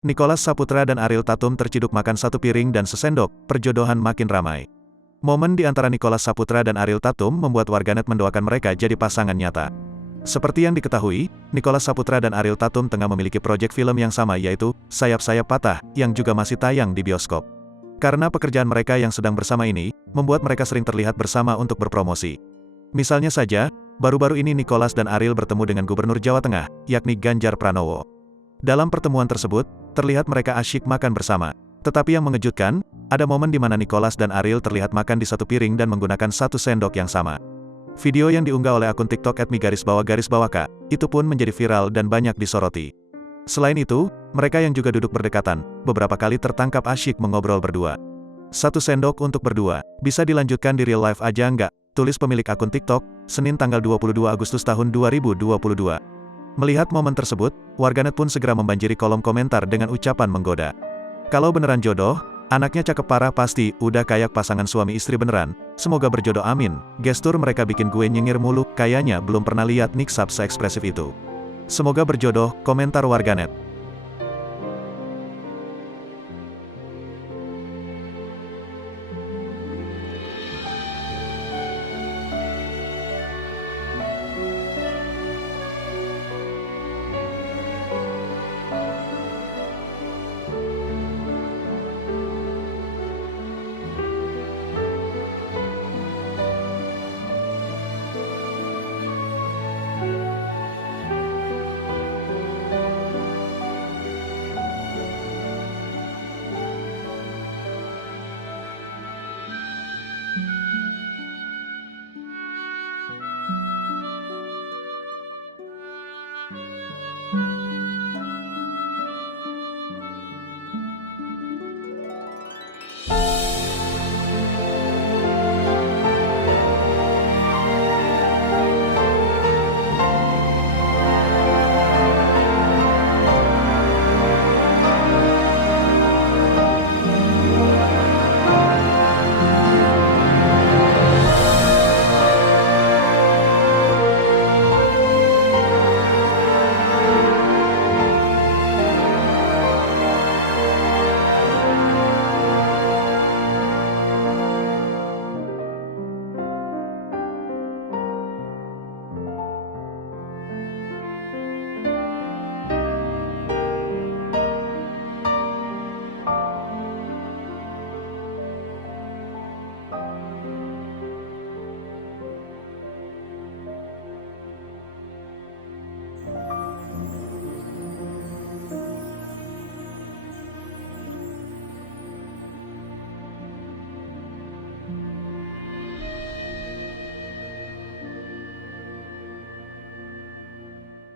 Nicholas Saputra dan Ariel Tatum terciduk makan satu piring dan sesendok, perjodohan makin ramai. Momen di antara Nicholas Saputra dan Ariel Tatum membuat warganet mendoakan mereka jadi pasangan nyata. Seperti yang diketahui, Nicholas Saputra dan Ariel Tatum tengah memiliki proyek film yang sama yaitu Sayap-Sayap Patah, yang juga masih tayang di bioskop. Karena pekerjaan mereka yang sedang bersama ini, membuat mereka sering terlihat bersama untuk berpromosi. Misalnya saja, baru-baru ini Nicholas dan Ariel bertemu dengan Gubernur Jawa Tengah, yakni Ganjar Pranowo. Dalam pertemuan tersebut, terlihat mereka asyik makan bersama. Tetapi yang mengejutkan, ada momen di mana Nicholas dan Ariel terlihat makan di satu piring dan menggunakan satu sendok yang sama. Video yang diunggah oleh akun TikTok @mi__k, itu pun menjadi viral dan banyak disoroti. Selain itu, mereka yang juga duduk berdekatan, beberapa kali tertangkap asyik mengobrol berdua. Satu sendok untuk berdua, bisa dilanjutkan di real life aja nggak? Tulis pemilik akun TikTok, Senin tanggal 22 Agustus tahun 2022. Melihat momen tersebut, warganet pun segera membanjiri kolom komentar dengan ucapan menggoda. Kalau beneran jodoh, anaknya cakep parah pasti, udah kayak pasangan suami istri beneran, semoga berjodoh amin. Gestur mereka bikin gue nyengir mulu, kayaknya belum pernah lihat Nick Sap se-ekspresif itu. Semoga berjodoh, komentar warganet.